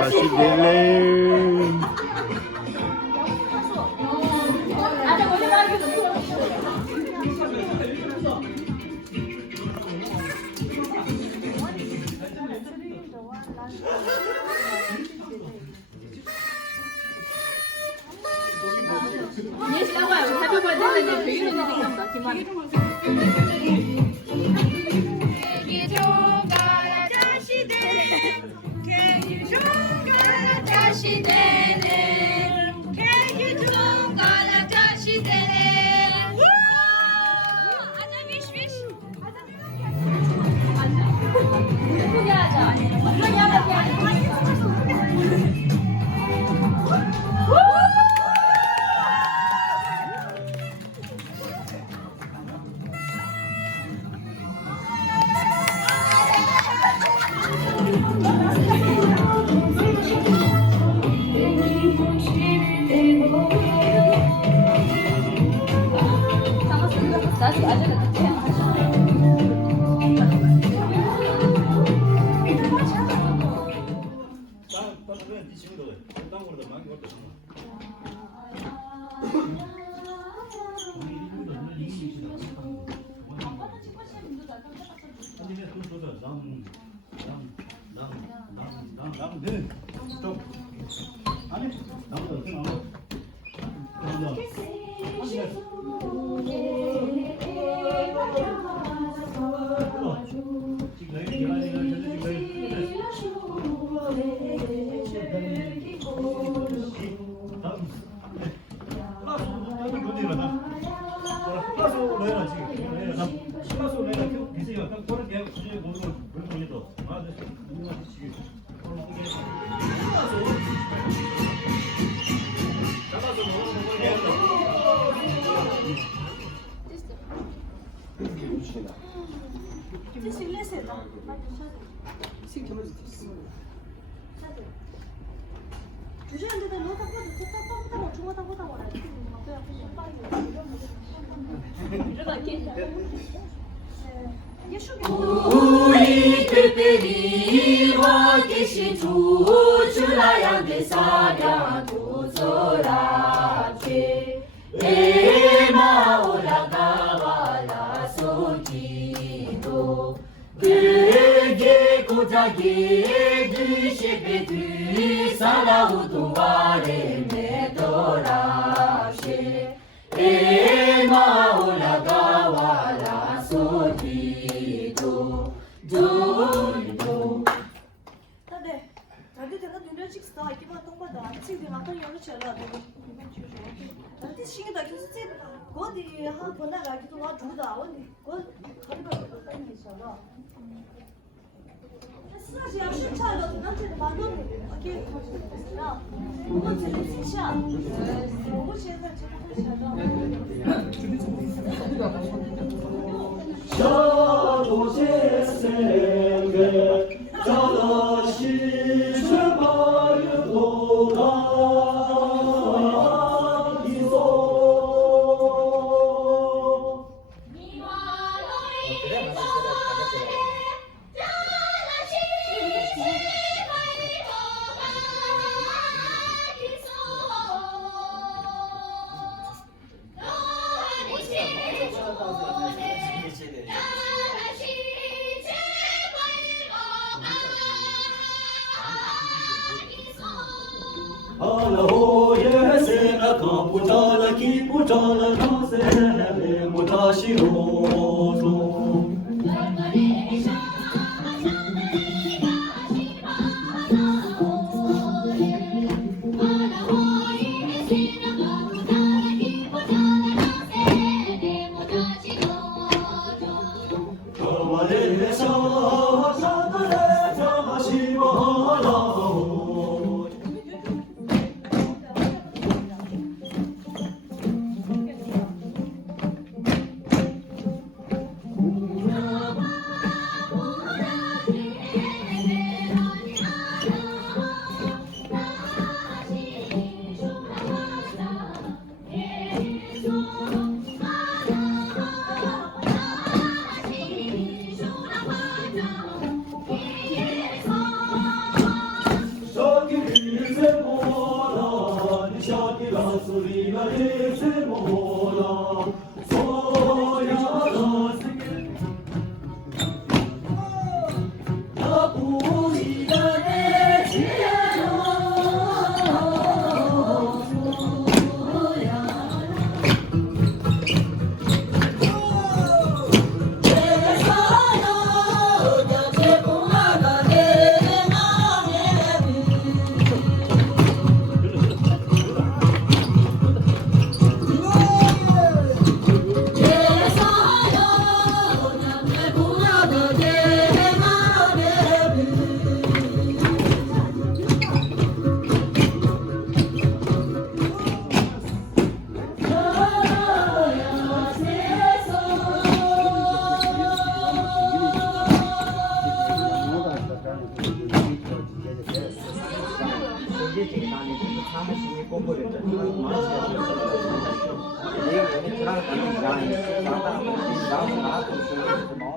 다시 낼래.你喜欢我还不管那个你陪着你这个吧，行吗？ 우리 특별히와 계신 주 주라양대 사랴 도소라케 에마 올라가와라 소지도 그게 고자게 드시베 드사라우도 와레 메도라쉐 에마 올라가와라 소지도 조이도 네, 자기 내가 눈을 찍다 이게 봐 동바다 지금 내가 또 연락 쳐라 근데 신기다 진짜 거기 한 번나가 기도 와 주다 원이 거 거기가 어떤 있어요 사실 신차로 남자들 만나는 이게 터지잖아 이거 제일 진짜 너무 제일 샤도세세게 자다시 제발도가 이소 아나호예세나 깜부자나 기부자나 나세네 무다시로소 他可能想，想他，想拿走说的是毛